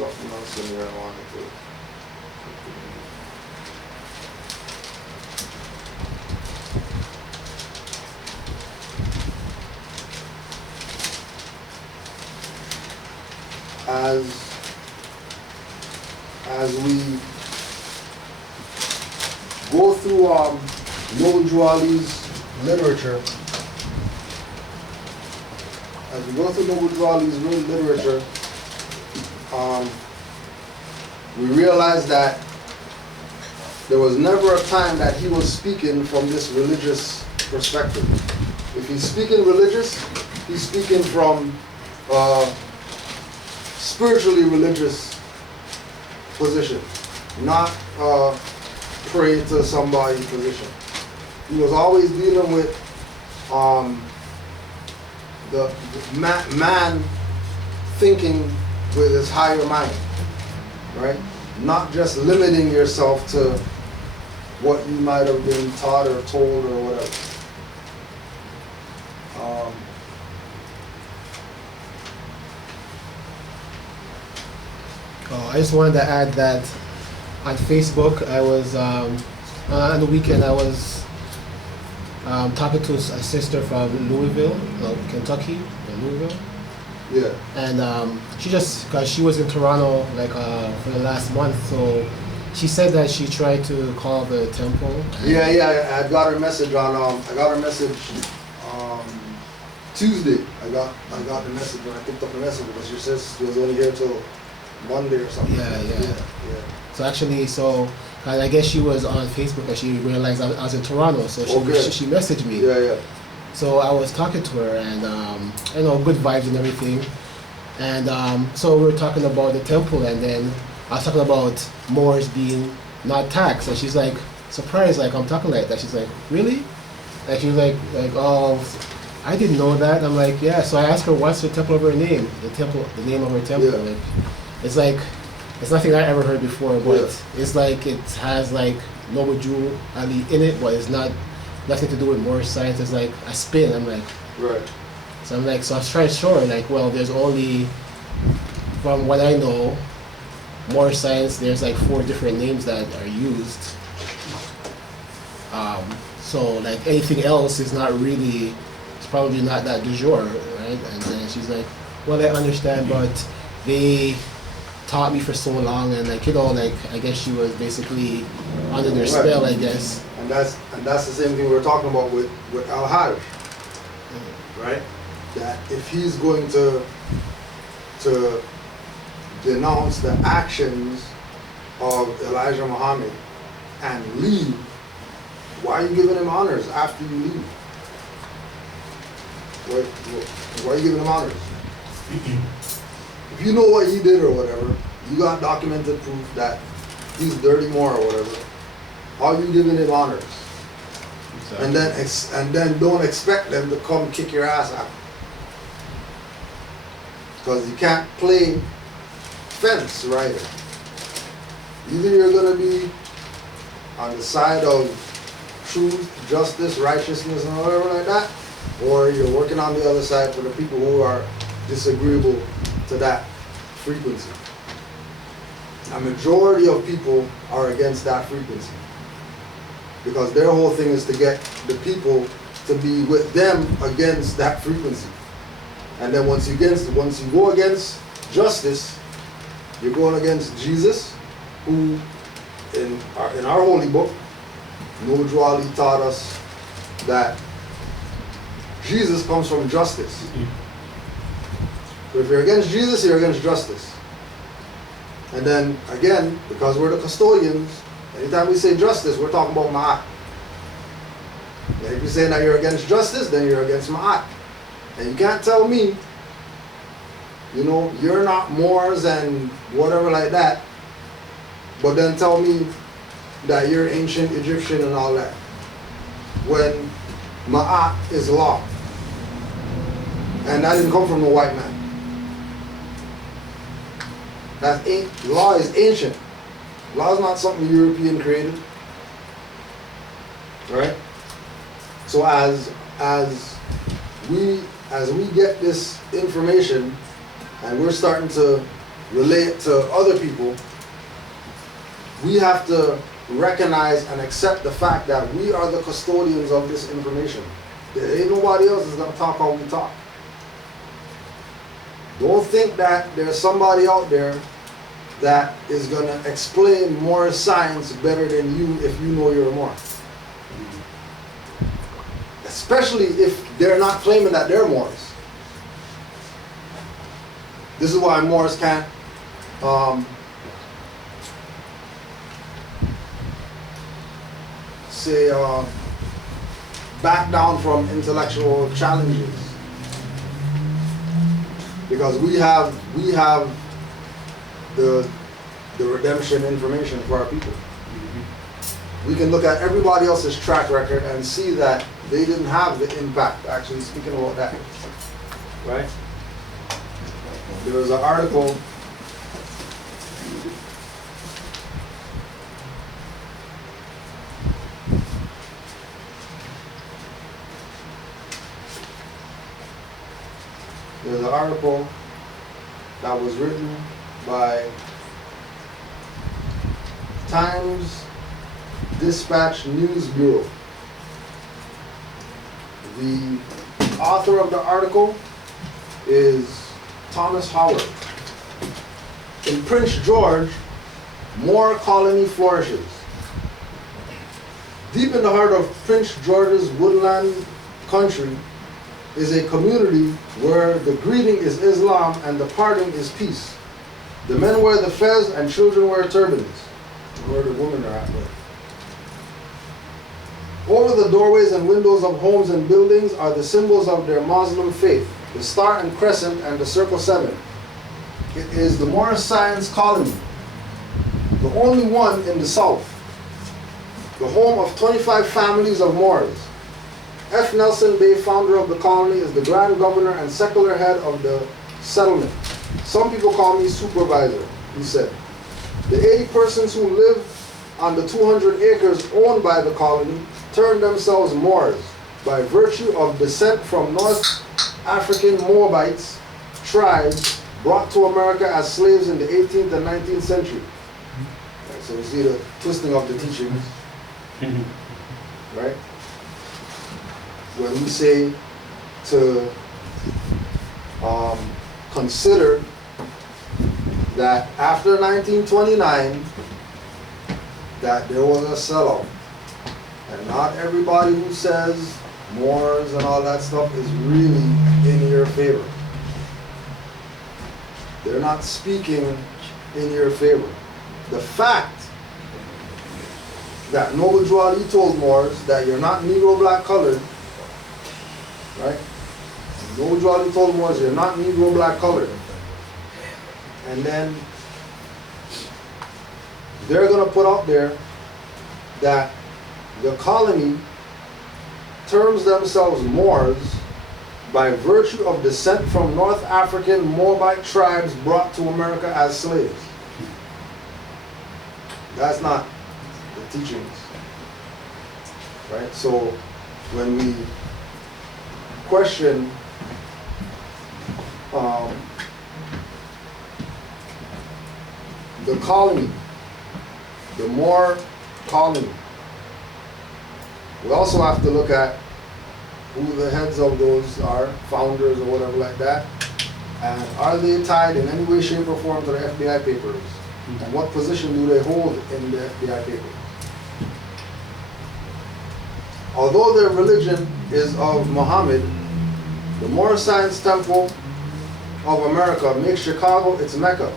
something else in here I wanted to. As we go through Noble Jawali's literature, we realize that there was never a time that he was speaking from this religious perspective. If he's speaking religious, he's speaking from spiritually religious position, not pray to somebody position. He was always dealing with the man thinking with his higher mind, right? Not just limiting yourself to what you might have been taught or told or whatever. I just wanted to add that on Facebook, I was on the weekend. I was talking to a sister from Louisville, Kentucky, Louisville. Yeah. And she just, because she was in Toronto like for the last month, so she said that she tried to call the temple. Yeah. I got her message on. Tuesday. I got the message when I picked up the message because she says she was only here till Monday or something. Yeah. So actually, I guess she was on Facebook and she realized I was in Toronto, so she messaged me. Yeah. So I was talking to her and good vibes and everything. And so we were talking about the temple, and then I was talking about Moors being not taxed, and she's like surprised, like I'm talking like that. She's like, really? And she was like, oh, I didn't know that. I'm like, yeah. So I asked her, what's the temple of her name? The name of her temple. Yeah. It's like, it's nothing I ever heard before, but it's like it has like Noble Jew Ali in it, but it's nothing to do with Moorish science. It's like a spin. I'm like, right. So I'm like, so I was trying to show her like, well, there's only, from what I know, Moorish science, there's like 4 different names that are used. So like anything else is not really, it's probably not that du jour, right? And then she's like, well, I understand, but they taught me for so long, and like I guess she was basically under their spell, I guess. And that's the same thing we were talking about with Al-Hajj, right? That if he's going to denounce the actions of Elijah Muhammad and leave, why are you giving him honors after you leave? Why are you giving him honors? If you know what he did or whatever, you got documented proof that he's dirty more or whatever, how are you giving him honors? Exactly. And then don't expect them to come kick your ass out. Because you can't play fence rider. Either you're going to be on the side of truth, justice, righteousness, and whatever like that, or you're working on the other side for the people who are disagreeable to that frequency. A majority of people are against that frequency because their whole thing is to get the people to be with them against that frequency. And then once you go against justice, you're going against Jesus, who in our holy book, Noble Jew Ali taught us that Jesus comes from justice. So if you're against Jesus, you're against justice. And then again, because we're the custodians, anytime we say justice, we're talking about ma'at. And if you're saying that you're against justice, then you're against ma'at. And you can't tell me, you're not Moors and whatever like that, but then tell me that you're ancient Egyptian and all that, when ma'at is law. And that didn't come from a white man. Law is ancient. Law is not something European created. Right? So as we get this information and we're starting to relate to other people, we have to recognize and accept the fact that we are the custodians of this information. There ain't nobody else that's gonna talk how we talk. Don't think that there's somebody out there that is gonna explain more science better than you if you know you're more. Especially if they're not claiming that they're Moors. This is why Moors can't back down from intellectual challenges, because we have the redemption information for our people. We can look at everybody else's track record and see that they didn't have the impact. Actually, speaking about that, right? There was an article that was written by Times Dispatch News Bureau. The author of the article is Thomas Howard. In Prince George, Moor colony flourishes. Deep in the heart of Prince George's woodland country is a community where the greeting is Islam and the parting is peace. The men wear the fez and children wear turbans. Where the women are at. Over the doorways and windows of homes and buildings are the symbols of their Muslim faith, the star and crescent and the circle 7. It is the Moor Science Colony, the only one in the south, the home of 25 families of Moors. F. Nelson Bay, founder of the colony, is the grand governor and secular head of the settlement. Some people call me supervisor, he said. The 80 persons who live on the 200 acres owned by the colony term themselves Moors by virtue of descent from North African Moabites tribes brought to America as slaves in the 18th and 19th century. Right, so you see the twisting of the teachings, right? When we say to consider that after 1929 that there was a sellout, and not everybody who says Moors and all that stuff is really in your favor. They're not speaking in your favor. The fact that Noble Drew Ali told Moors that you're not Negro black colored, right? Noble Drew Ali told Moors you're not Negro black colored. And then they're going to put out there that the colony terms themselves Moors by virtue of descent from North African Moabite tribes brought to America as slaves. That's not the teachings, right? So when we question the colony, the Moor colony, we also have to look at who the heads of those are, founders or whatever like that, and are they tied in any way, shape or form to the FBI papers? And what position do they hold in the FBI papers? Although their religion is of Muhammad, the Moor Science Temple of America makes Chicago its Mecca,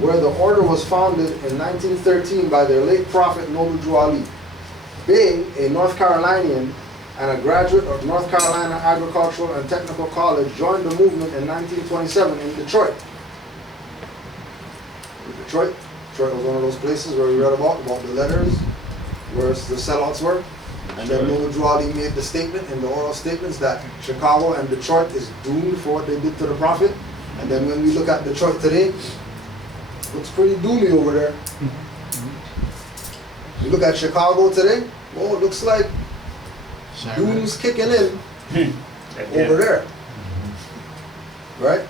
where the order was founded in 1913 by their late prophet Noble Drew Ali. Being a North Carolinian and a graduate of North Carolina Agricultural and Technical College, joined the movement in 1927 in Detroit. Detroit was one of those places where we read about the letters, where the sellouts were. And then Noble Drew Ali made the statement in the oral statements that Chicago and Detroit is doomed for what they did to the prophet. And then when we look at Detroit today, it looks pretty doomy over there. You look at Chicago today, well, it looks like doom's kicking in over there. Right?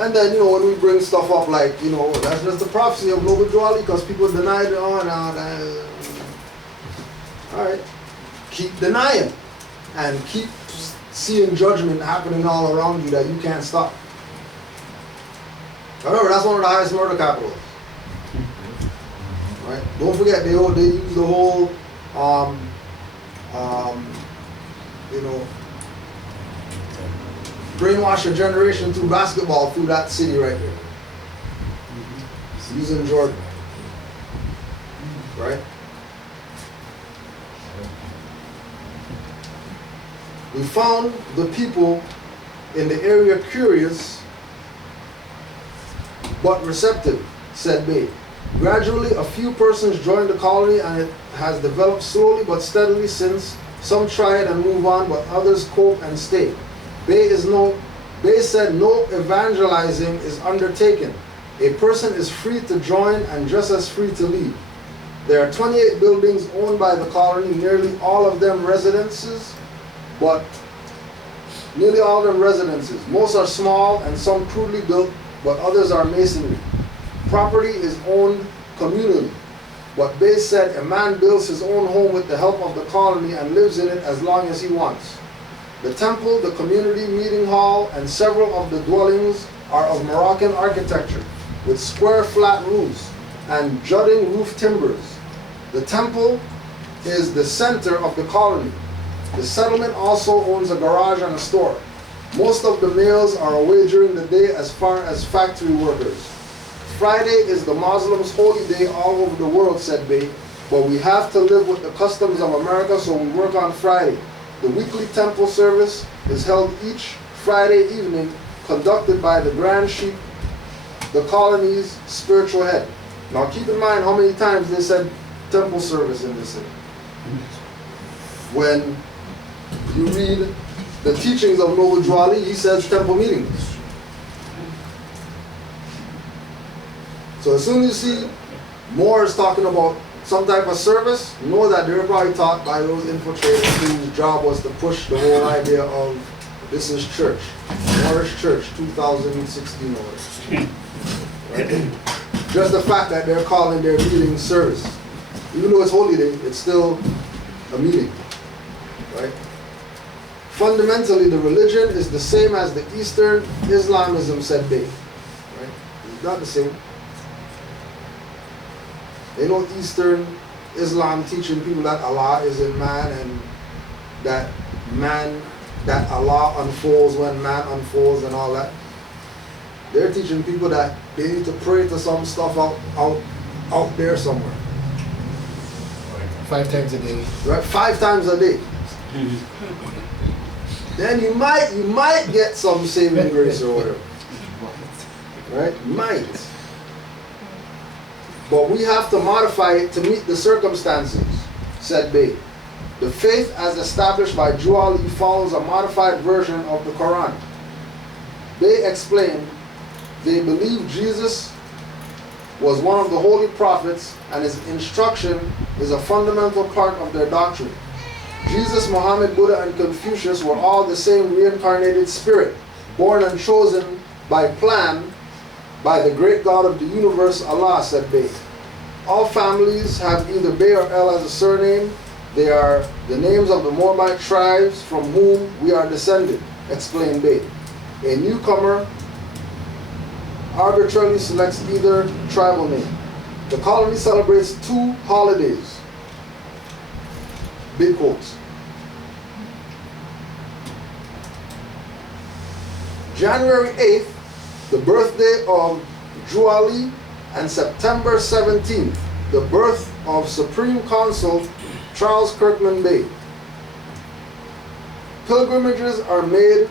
And then, when we bring stuff up like, that's just the prophecy of Noble Jwali because people denied it on. All right. Keep denying and keep seeing judgment happening all around you that you can't stop. Remember, that's one of the highest murder capitals. Right? Don't forget, they use the whole, brainwash a generation through basketball through that city right there. Using Jordan. Right? We found the people in the area curious but receptive, said Bay. Gradually, a few persons joined the colony and it has developed slowly but steadily since. Some try it and move on, but others cope and stay. Bay said no evangelizing is undertaken. A person is free to join and just as free to leave. There are 28 buildings owned by the colony, nearly all of them residences. Most are small and some crudely built, but others are masonry. Property is owned communally. But Bay said a man builds his own home with the help of the colony and lives in it as long as he wants. The temple, the community meeting hall, and several of the dwellings are of Moroccan architecture, with square flat roofs and jutting roof timbers. The temple is the center of the colony. The settlement also owns a garage and a store. Most of the males are away during the day as far as factory workers. Friday is the Muslims' holy day all over the world, said Bay, but we have to live with the customs of America, so we work on Friday. The weekly temple service is held each Friday evening, conducted by the Grand Sheikh, the colony's spiritual head. Now keep in mind how many times they said temple service in this city. When you read the teachings of Noble Jwali, he says temple meetings. So as soon as you see Moors talking about some type of service, know that they were probably taught by those infiltrators whose job was to push the whole idea of this is church. Moorish Church 2016 order. Right? Just the fact that they're calling their meeting service. Even though it's holy day, it's still a meeting. Right? Fundamentally, the religion is the same as the Eastern Islamism, said they. Right? It's not the same. They know Eastern Islam teaching people that Allah is in man and that Allah unfolds when man unfolds and all that. They're teaching people that they need to pray to some stuff out there somewhere. 5 times a day. Right? 5 times a day. Then you might get some saving grace or whatever. Right? Might. But we have to modify it to meet the circumstances, said Bay. The faith as established by Jwali follows a modified version of the Quran. Bay explained they believe Jesus was one of the holy prophets and his instruction is a fundamental part of their doctrine. Jesus, Muhammad, Buddha, and Confucius were all the same reincarnated spirit, born and chosen by plan by the great God of the universe, Allah, said Bay. All families have either Bay or El as a surname. They are the names of the Moabite tribes from whom we are descended, explained Bay. A newcomer arbitrarily selects either tribal name. The colony celebrates 2 holidays. Big quotes. January 8th, the birthday of Jwali, and September 17th, the birth of Supreme Consul Charles Kirkman Bay. Pilgrimages are made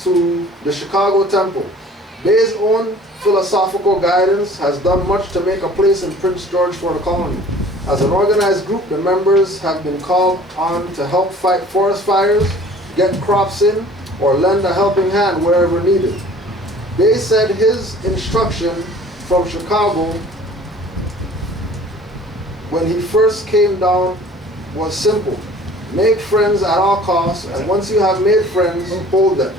to the Chicago Temple. Bay's own philosophical guidance has done much to make a place in Prince George for the colony. As an organized group, the members have been called on to help fight forest fires, get crops in, or lend a helping hand wherever needed. Bay said his instruction from Chicago when he first came down was simple. Make friends at all costs, and once you have made friends, hold them.